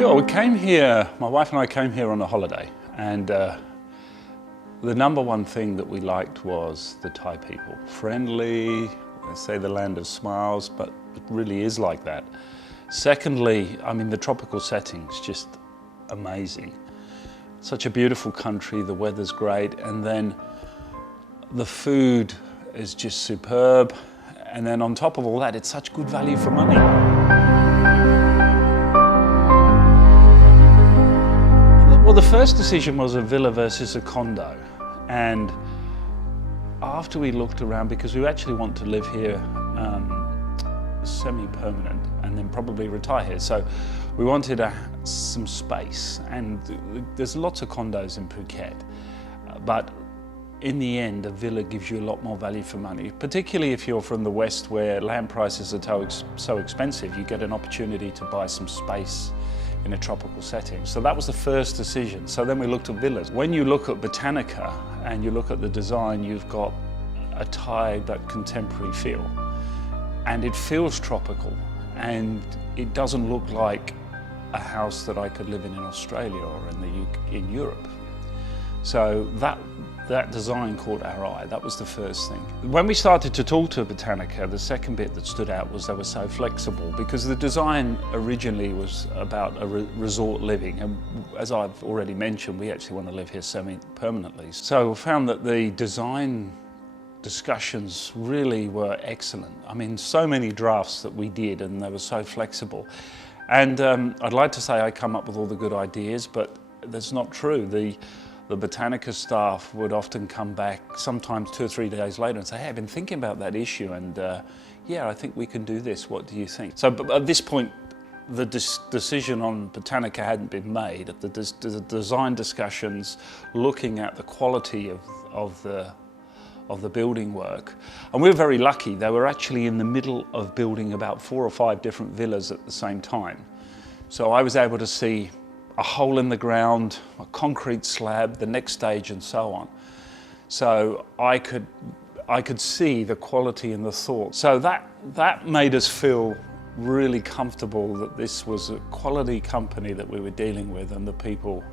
Sure, we came here, my wife and I came here on a holiday, and the number one thing that we liked was the Thai people. Friendly, they say the land of smiles, but it really is like that. Secondly, I mean, the tropical setting's just amazing. Such a beautiful country, the weather's great, and then the food is just superb. And then on top of all that, it's such good value for money. Well, the first decision was a villa versus a condo. And after we looked around, because we actually want to live here semi-permanent and then probably retire here. So we wanted some space, and there's lots of condos in Phuket, but in the end, a villa gives you a lot more value for money, particularly if you're from the West where land prices are so expensive. You get an opportunity to buy some space in a tropical setting. So that was the first decision. So then we looked at villas. When you look at Botanica and you look at the design, you've got a Thai but contemporary feel. And it feels tropical, and it doesn't look like a house that I could live in Australia or in Europe. So that design caught our eye. That was the first thing. When we started to talk to Botanica, the second bit that stood out was they were so flexible, because the design originally was about a resort living, and as I've already mentioned, we actually want to live here semi-permanently. So we found that the design discussions really were excellent. I mean, so many drafts that we did, and they were so flexible. And I'd like to say I come up with all the good ideas, but that's not true. The Botanica staff would often come back sometimes 2 or 3 days later and say, hey, I've been thinking about that issue, and yeah, I think we can do this. What do you think? So at this point, the decision on Botanica hadn't been made. The design discussions, looking at the quality of the building work. And we were very lucky. They were actually in the middle of building about 4 or 5 different villas at the same time. So I was able to see a hole in the ground, a concrete slab, the next stage, and so on. So I could see the quality and the thought. So that made us feel really comfortable that this was a quality company that we were dealing with, and the people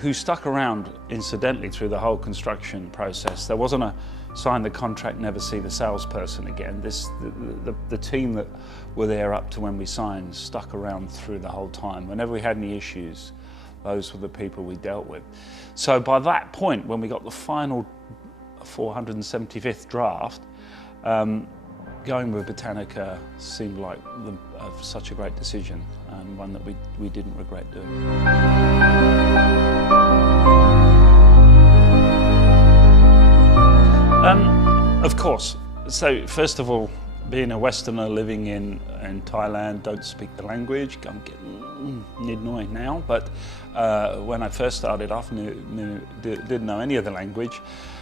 who stuck around incidentally through the whole construction process. There wasn't a sign the contract, never see the salesperson again. The team that were there up to when we signed stuck around through the whole time. Whenever we had any issues, those were the people we dealt with. So by that point, when we got the final 475th draft, going with Botanica seemed like such a great decision, and one that we didn't regret doing. Of course. So first of all, being a Westerner living in Thailand, don't speak the language. I'm getting annoying now, but when I first started off, didn't know any of the language,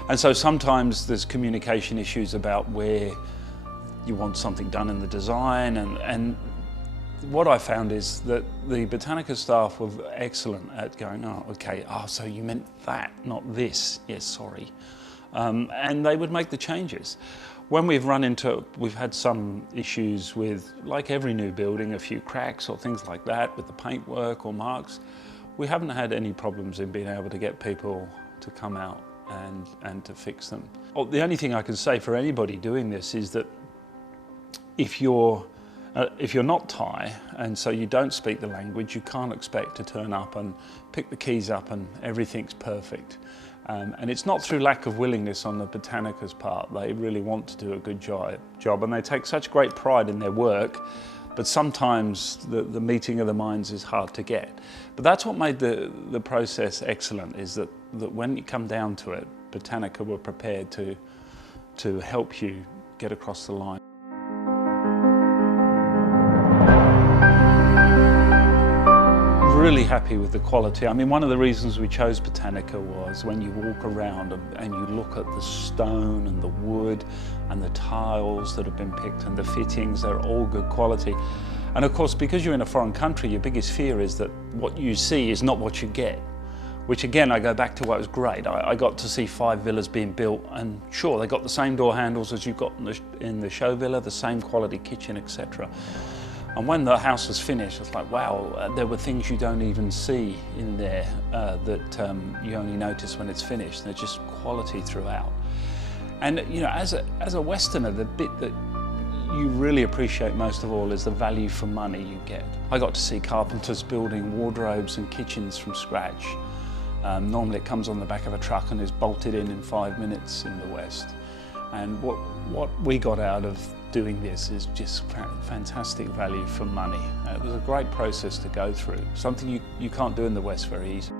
and so sometimes there's communication issues about where you want something done in the design, and what I found is that the Botanica staff were excellent at going, oh, okay, oh, so you meant that, not this. Yes, sorry. And they would make the changes. When we've had some issues with, like every new building, a few cracks or things like that with the paintwork or marks, we haven't had any problems in being able to get people to come out and to fix them. Oh, the only thing I can say for anybody doing this is that if you're not Thai, and so you don't speak the language, you can't expect to turn up and pick the keys up and everything's perfect. And it's not through lack of willingness on the Botanica's part. They really want to do a good job, and they take such great pride in their work, but sometimes the meeting of the minds is hard to get. But that's what made the process excellent, is that when you come down to it, Botanica were prepared to help you get across the line. Really happy with the quality. I mean, one of the reasons we chose Botanica was when you walk around and you look at the stone and the wood and the tiles that have been picked and the fittings, they're all good quality. And of course, because you're in a foreign country, your biggest fear is that what you see is not what you get. Which again, I go back to what was great. I got to see 5 villas being built, and sure, they got the same door handles as you've got in the show villa, the same quality kitchen, etc. And when the house was finished, it's like, wow, there were things you don't even see in there that you only notice when it's finished. They're just quality throughout. And you know, as a Westerner, the bit that you really appreciate most of all is the value for money you get. I got to see carpenters building wardrobes and kitchens from scratch. Normally it comes on the back of a truck and is bolted in 5 minutes in the West. And what we got out of doing this is just fantastic value for money. It was a great process to go through, something you can't do in the West very easily.